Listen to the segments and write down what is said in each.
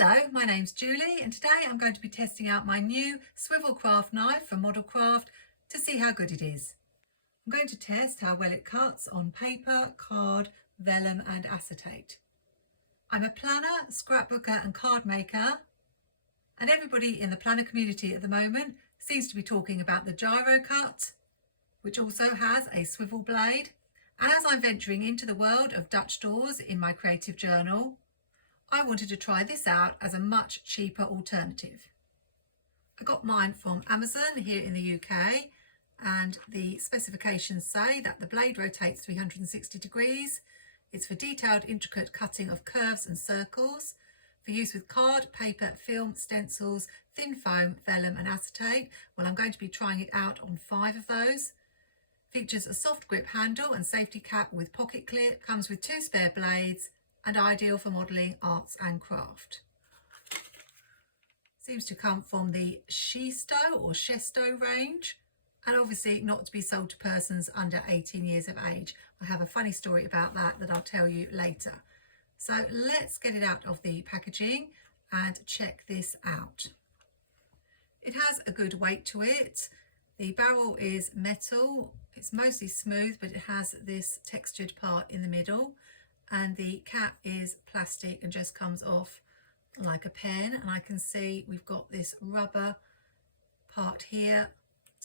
Hello, my name's Julie and today I'm going to be testing out my new Swivel Craft knife from Model Craft to see how good it is. I'm going to test how well it cuts on paper, card, vellum and acetate. I'm a planner, scrapbooker and card maker, and everybody in the planner community at the moment seems to be talking about the Gyro Cut, which also has a swivel blade. And as I'm venturing into the world of Dutch doors in my creative journal, I wanted to try this out as a much cheaper alternative. I got mine from Amazon here in the UK, and the specifications say that the blade rotates 360 degrees. It's for detailed, intricate cutting of curves and circles, for use with card, paper, film, stencils, thin foam, vellum and acetate. Well, I'm going to be trying it out on 5 of those. Features a soft grip handle and safety cap with pocket clip, comes with 2 spare blades, and ideal for modelling, arts and craft. Seems to come from the Shisto or Shesto range, and obviously not to be sold to persons under 18 years of age. I have a funny story about that I'll tell you later. So let's get it out of the packaging and check this out. It has a good weight to it. The barrel is metal. It's mostly smooth, but it has this textured part in the middle. And the cap is plastic and just comes off like a pen, and I can see we've got this rubber part here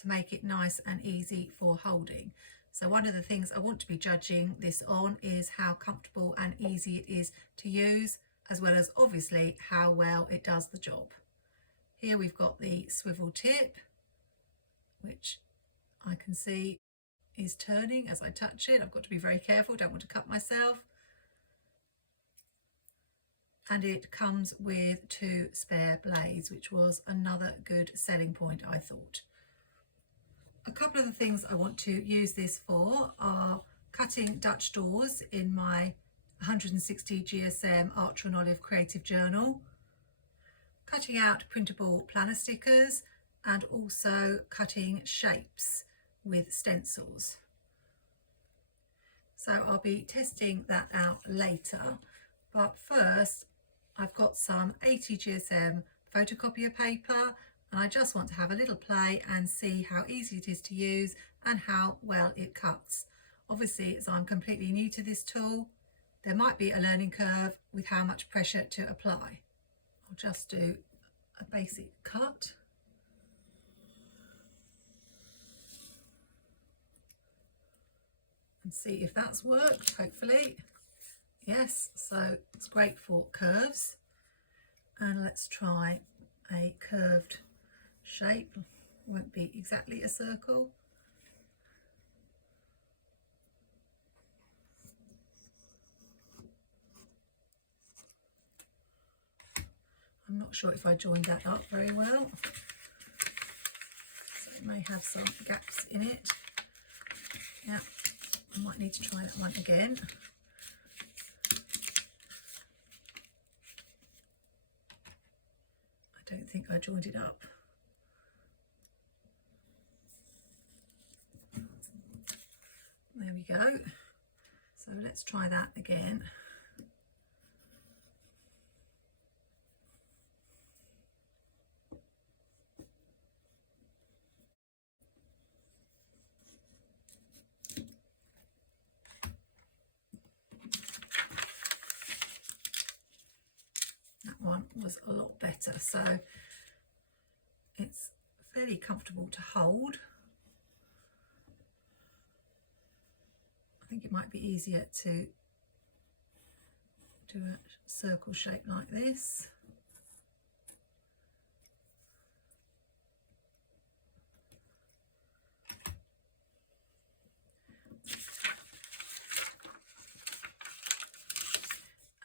to make it nice and easy for holding. So one of the things I want to be judging this on is how comfortable and easy it is to use, as well as obviously how well it does the job. Here we've got the swivel tip, which I can see is turning as I touch it. I've got to be very careful, don't want to cut myself. And it comes with 2 spare blades, which was another good selling point, I thought. A couple of the things I want to use this for are cutting Dutch doors in my 160 GSM Archer and Olive Creative Journal, cutting out printable planner stickers, and also cutting shapes with stencils. So I'll be testing that out later, but first I've got some 80 GSM photocopier paper, and I just want to have a little play and see how easy it is to use and how well it cuts. Obviously, as I'm completely new to this tool, there might be a learning curve with how much pressure to apply. I'll just do a basic cut. And see if that's worked, hopefully. Yes, so it's great for curves. And let's try a curved shape. Won't be exactly a circle. I'm not sure if I joined that up very well. So it may have some gaps in it. Yeah, I might need to try that one again. I don't think I joined it up. There we go. So let's try that again. That one was a lot better. So it's fairly comfortable to hold. I think it might be easier to do a circle shape like this.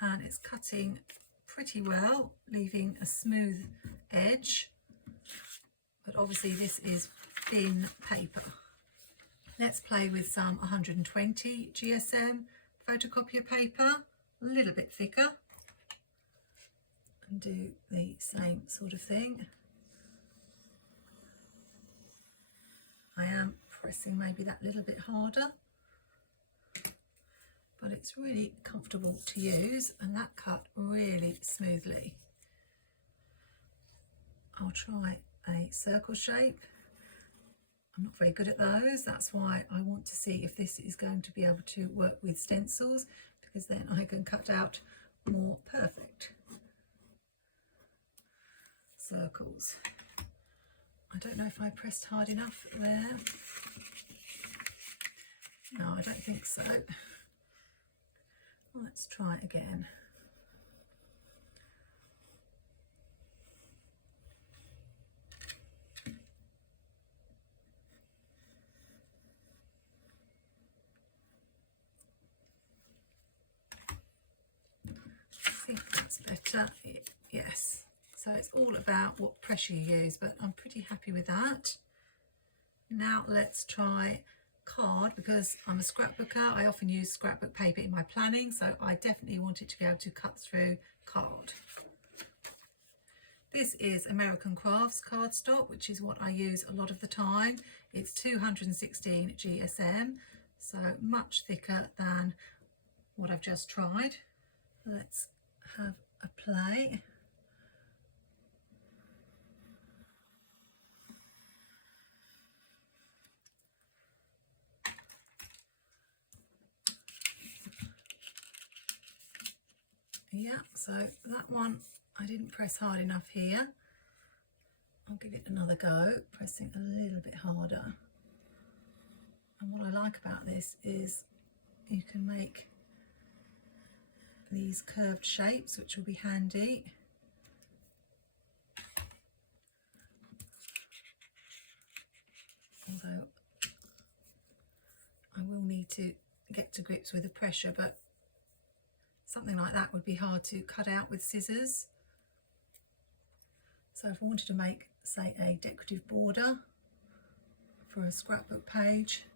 And it's cutting pretty well, leaving a smooth edge, but obviously this is thin paper. Let's play with some 120 GSM photocopier paper, a little bit thicker, and do the same sort of thing. I am pressing maybe that little bit harder, but it's really comfortable to use, and that cut really smoothly. I'll try a circle shape. I'm not very good at those, that's why I want to see if this is going to be able to work with stencils, because then I can cut out more perfect circles. I don't know if I pressed hard enough there. No, I don't think so. Let's try again. I think that's better. Yes. So it's all about what pressure you use, but I'm pretty happy with that. Now let's try card, because I'm a scrapbooker. I often use scrapbook paper in my planning, so I definitely want it to be able to cut through card. This is American Crafts cardstock, which is what I use a lot of the time. It's 216 GSM, so much thicker than what I've just tried. Let's have a play. Yeah, so that one I didn't press hard enough here. I'll give it another go, pressing a little bit harder. And what I like about this is you can make these curved shapes, which will be handy. Although I will need to get to grips with the pressure, but something like that would be hard to cut out with scissors. So if I wanted to make, say, a decorative border for a scrapbook page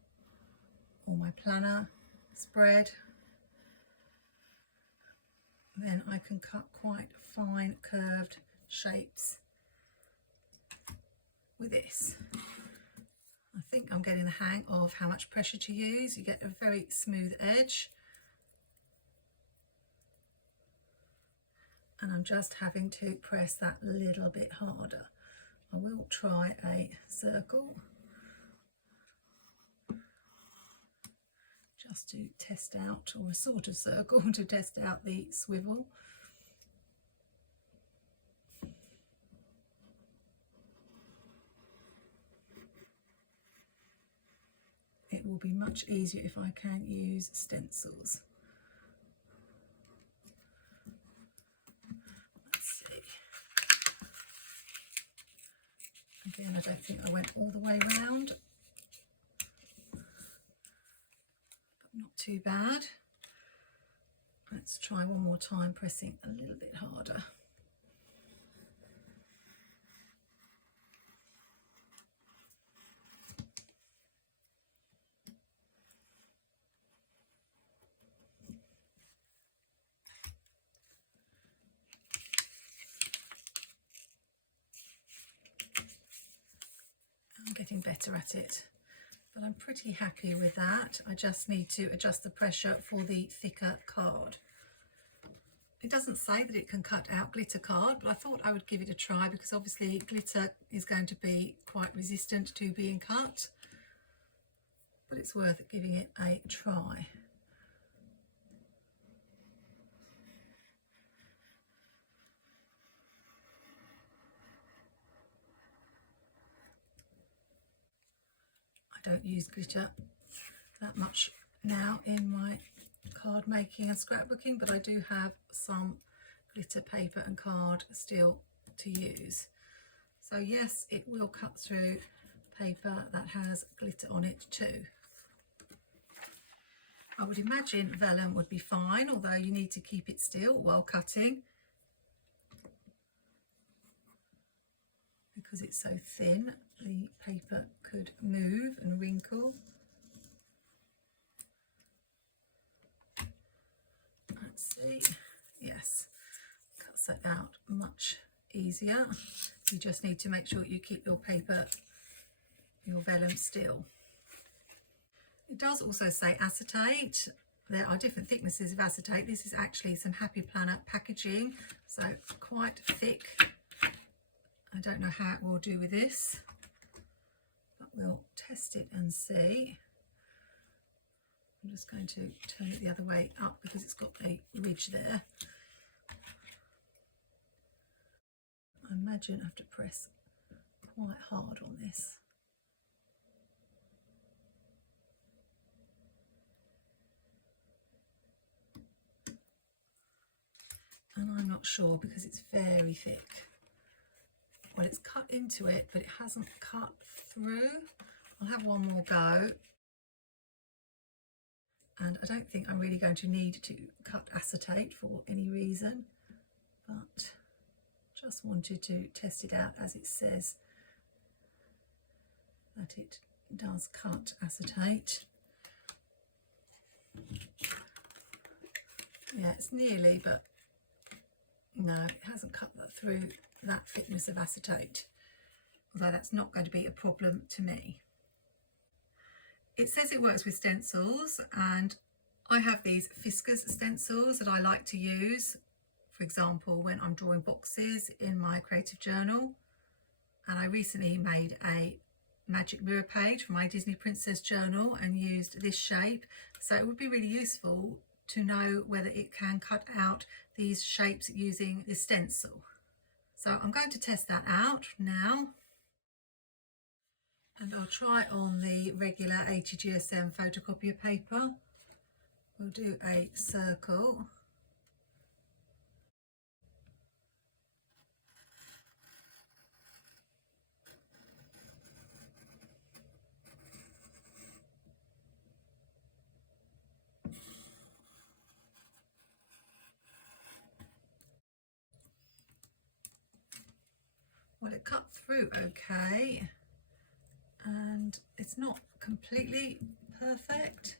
or my planner spread, then I can cut quite fine curved shapes with this. I think I'm getting the hang of how much pressure to use. You get a very smooth edge. And I'm just having to press that little bit harder. I will try a circle just to test out, or a sort of circle to test out the swivel. It will be much easier if I can use stencils. Again, I don't think I went all the way round, but not too bad. Let's try one more time, pressing a little bit harder. I'm getting better at it, but I'm pretty happy with that. I just need to adjust the pressure for the thicker card. It doesn't say that it can cut out glitter card, but I thought I would give it a try, because obviously glitter is going to be quite resistant to being cut, but it's worth giving it a try. I don't use glitter that much now in my card making and scrapbooking, but I do have some glitter paper and card still to use. So yes, it will cut through paper that has glitter on it too. I would imagine vellum would be fine, although you need to keep it still while cutting because it's so thin. The paper could move and wrinkle. Let's see. Yes, cuts it out much easier. You just need to make sure you keep your paper, your vellum still. It does also say acetate. There are different thicknesses of acetate. This is actually some Happy Planner packaging, so quite thick I don't know how it will do with this, but we'll test it and see. I'm just going to turn it the other way up because it's got a ridge there. I imagine I have to press quite hard on this. And I'm not sure because it's very thick. Well, it's cut into it, but it hasn't cut through. I'll have one more go. And I don't think I'm really going to need to cut acetate for any reason, but just wanted to test it out as it says that it does cut acetate. Yeah, it's nearly, but no, it hasn't cut that through that thickness of acetate, although that's not going to be a problem to me. It says it works with stencils, and I have these Fisker's stencils that I like to use, for example, when I'm drawing boxes in my creative journal. And I recently made a magic mirror page for my Disney Princess journal and used this shape, so it would be really useful to know whether it can cut out these shapes using this stencil. So I'm going to test that out now, and I'll try on the regular 80 GSM photocopier paper. We'll do a circle. Well, it cut through okay, and it's not completely perfect.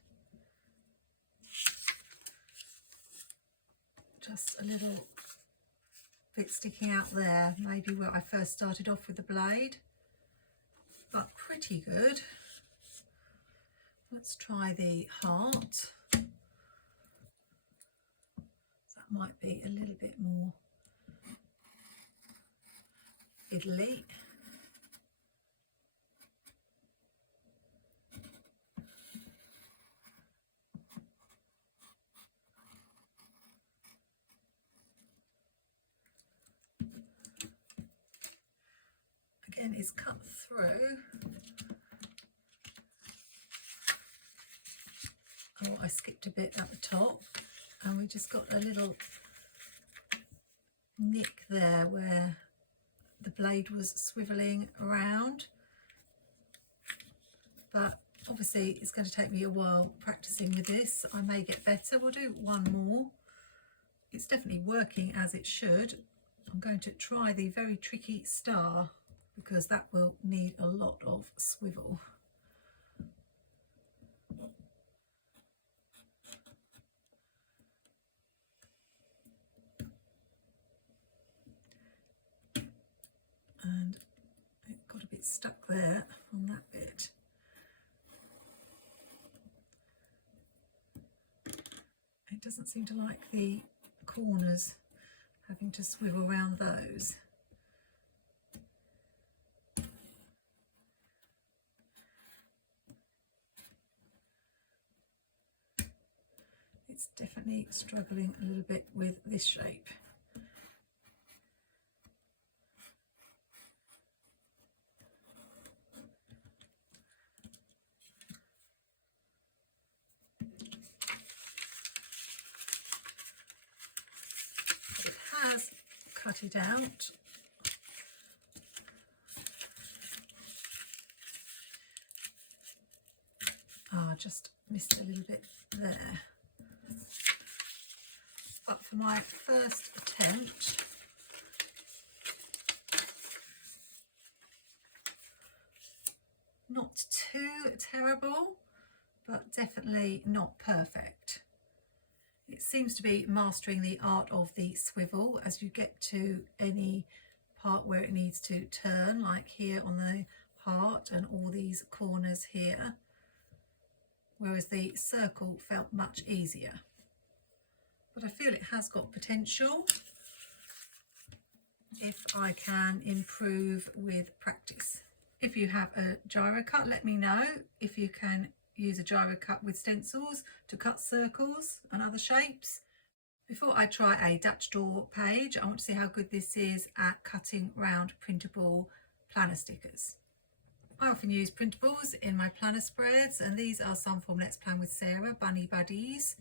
Just a little bit sticking out there, maybe where I first started off with the blade, but pretty good. Let's try the heart. That might be a little bit more fiddly. Again, it's cut through. Oh, I skipped a bit at the top, and we just got a little nick there where the blade was swiveling around, but obviously it's going to take me a while practicing with this. I may get better. We'll do one more. It's definitely working as it should. I'm going to try the very tricky star because that will need a lot of swivel. And it got a bit stuck there on that bit. It doesn't seem to like the corners having to swivel around those. It's definitely struggling a little bit with this shape. Has cut it out. Just missed a little bit there. But for my first attempt, not too terrible, but definitely not perfect. It seems to be mastering the art of the swivel as you get to any part where it needs to turn, like here on the heart and all these corners here, whereas the circle felt much easier. But I feel it has got potential. if I can improve with practice. If you have a gyro cut, let me know if you can use a gyro cut with stencils to cut circles and other shapes. Before I try a Dutch door page, I want to see how good this is at cutting round printable planner stickers. I often use printables in my planner spreads, and these are some from Let's Plan with Sarah, Bunny Buddies.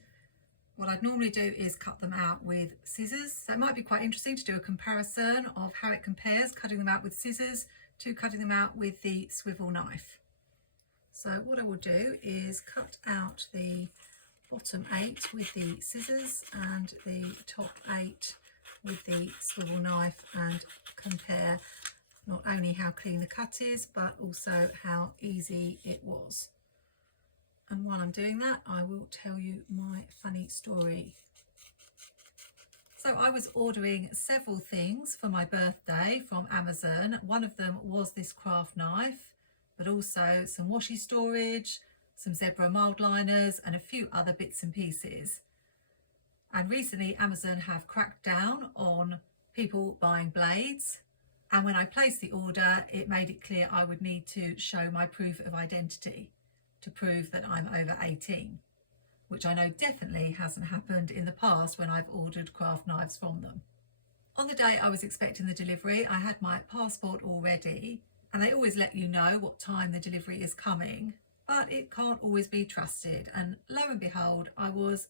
What I'd normally do is cut them out with scissors. So it might be quite interesting to do a comparison of how it compares cutting them out with scissors to cutting them out with the swivel knife. So what I will do is cut out the bottom 8 with the scissors and the top 8 with the swivel knife and compare not only how clean the cut is but also how easy it was. And while I'm doing that, I will tell you my funny story. So I was ordering several things for my birthday from Amazon. One of them was this craft knife, but also some washi storage, some zebra mold liners and a few other bits and pieces. And recently Amazon have cracked down on people buying blades. And when I placed the order, it made it clear I would need to show my proof of identity to prove that I'm over 18, which I know definitely hasn't happened in the past when I've ordered craft knives from them. On the day I was expecting the delivery, I had my passport all ready, and they always let you know what time the delivery is coming, but it can't always be trusted. And lo and behold, I was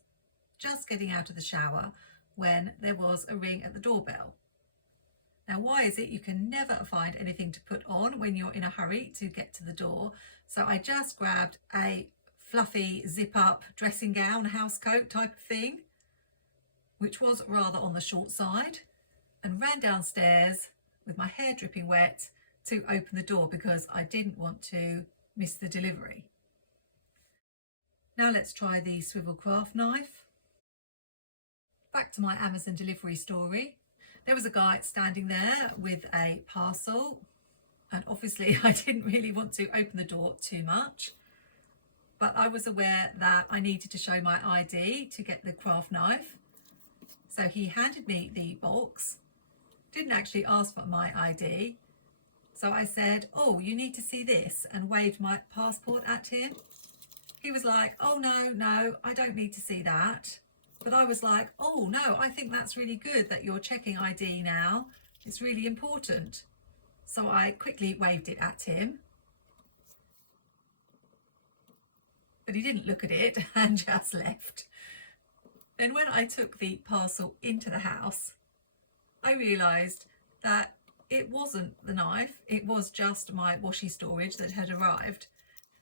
just getting out of the shower when there was a ring at the doorbell. Now, why is it you can never find anything to put on when you're in a hurry to get to the door? So I just grabbed a fluffy zip-up dressing gown, housecoat type of thing, which was rather on the short side, and ran downstairs with my hair dripping wet to open the door because I didn't want to miss the delivery. Now let's try the Swivel Craft Knife. Back to my Amazon delivery story. There was a guy standing there with a parcel, and obviously I didn't really want to open the door too much, but I was aware that I needed to show my ID to get the craft knife. So he handed me the box, didn't actually ask for my ID. So I said, "Oh, you need to see this," and waved my passport at him. He was like, "Oh, no, I don't need to see that." But I was like, "Oh no, I think that's really good that you're checking ID now. It's really important." So I quickly waved it at him. But he didn't look at it and just left. Then when I took the parcel into the house, I realised that it wasn't the knife, it was just my washi storage that had arrived.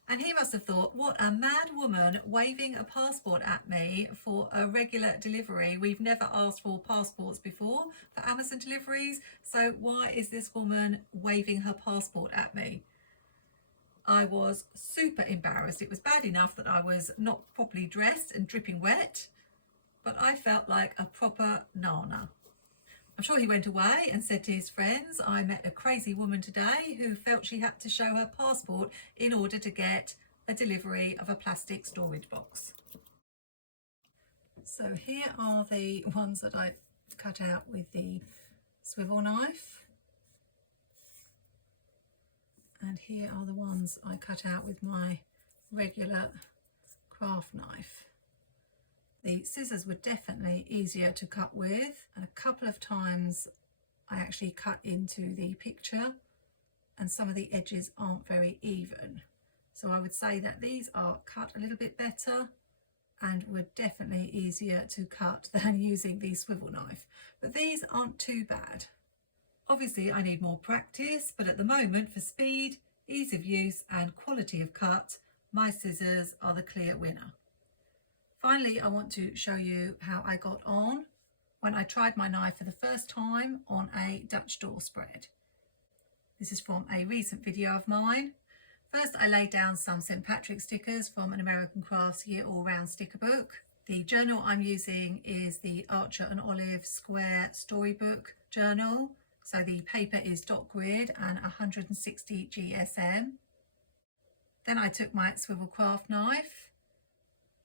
And he must have thought, what a mad woman waving a passport at me for a regular delivery. We've never asked for passports before for Amazon deliveries, so why is this woman waving her passport at me? I was super embarrassed. It was bad enough that I was not properly dressed and dripping wet, but I felt like a proper nana. I'm sure he went away and said to his friends, "I met a crazy woman today who felt she had to show her passport in order to get a delivery of a plastic storage box." So here are the ones that I cut out with the swivel knife. And here are the ones I cut out with my regular craft knife. The scissors were definitely easier to cut with, and a couple of times I actually cut into the picture and some of the edges aren't very even. So I would say that these are cut a little bit better and were definitely easier to cut than using the swivel knife. But these aren't too bad. Obviously I need more practice, but at the moment for speed, ease of use and quality of cut, my scissors are the clear winner. Finally, I want to show you how I got on when I tried my knife for the first time on a Dutch door spread. This is from a recent video of mine. First, I laid down some St. Patrick stickers from an American Crafts Year All Round sticker book. The journal I'm using is the Archer and Olive Square Storybook journal. So the paper is dot grid and 160 GSM. Then I took my Swivel Craft Knife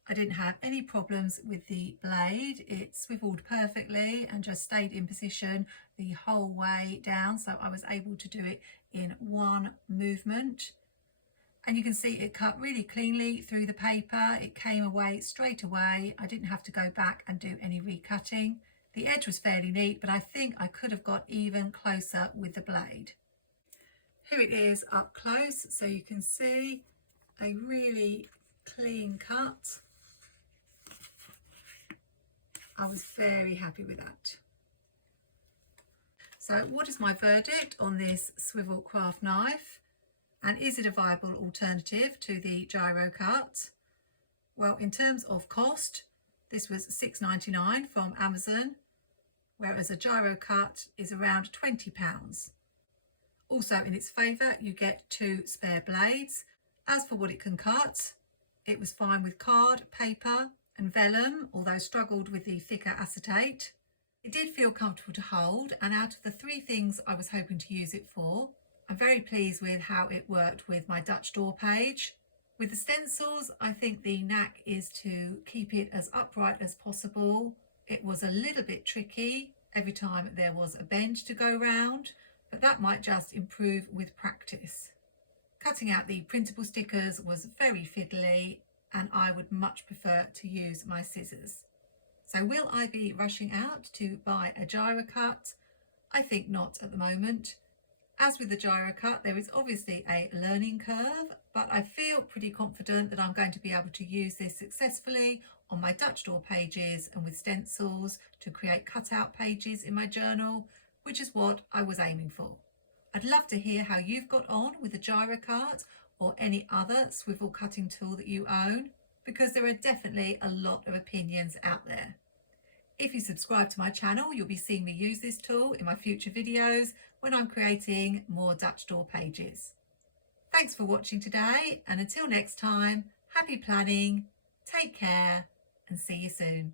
I didn't have any problems with the blade. It swiveled perfectly and just stayed in position the whole way down, so I was able to do it in one movement. And you can see it cut really cleanly through the paper. It came away straight away. I didn't have to go back and do any recutting. The edge was fairly neat, but I think I could have got even closer with the blade. Here it is up close, so you can see a really clean cut. I was very happy with that. So what is my verdict on this Swivel Craft knife? And is it a viable alternative to the Gyro Cut? Well, in terms of cost, this was $6.99 from Amazon, whereas a Gyro Cut is around £20. Also in its favour, you get 2 spare blades. As for what it can cut, it was fine with card, paper and vellum, although struggled with the thicker acetate. It did feel comfortable to hold, and out of the 3 things I was hoping to use it for, I'm very pleased with how it worked with my Dutch door page. With the stencils, I think the knack is to keep it as upright as possible. It was a little bit tricky every time there was a bend to go round, but that might just improve with practice. Cutting out the printable stickers was very fiddly, and I would much prefer to use my scissors. So will I be rushing out to buy a Gyro Cut? I think not at the moment. As with the Gyro Cut, there is obviously a learning curve, but I feel pretty confident that I'm going to be able to use this successfully on my Dutch door pages and with stencils to create cutout pages in my journal, which is what I was aiming for. I'd love to hear how you've got on with the Gyro Cut or any other swivel cutting tool that you own, because there are definitely a lot of opinions out there. If you subscribe to my channel, you'll be seeing me use this tool in my future videos when I'm creating more Dutch door pages. Thanks for watching today, and until next time, happy planning, take care, and see you soon.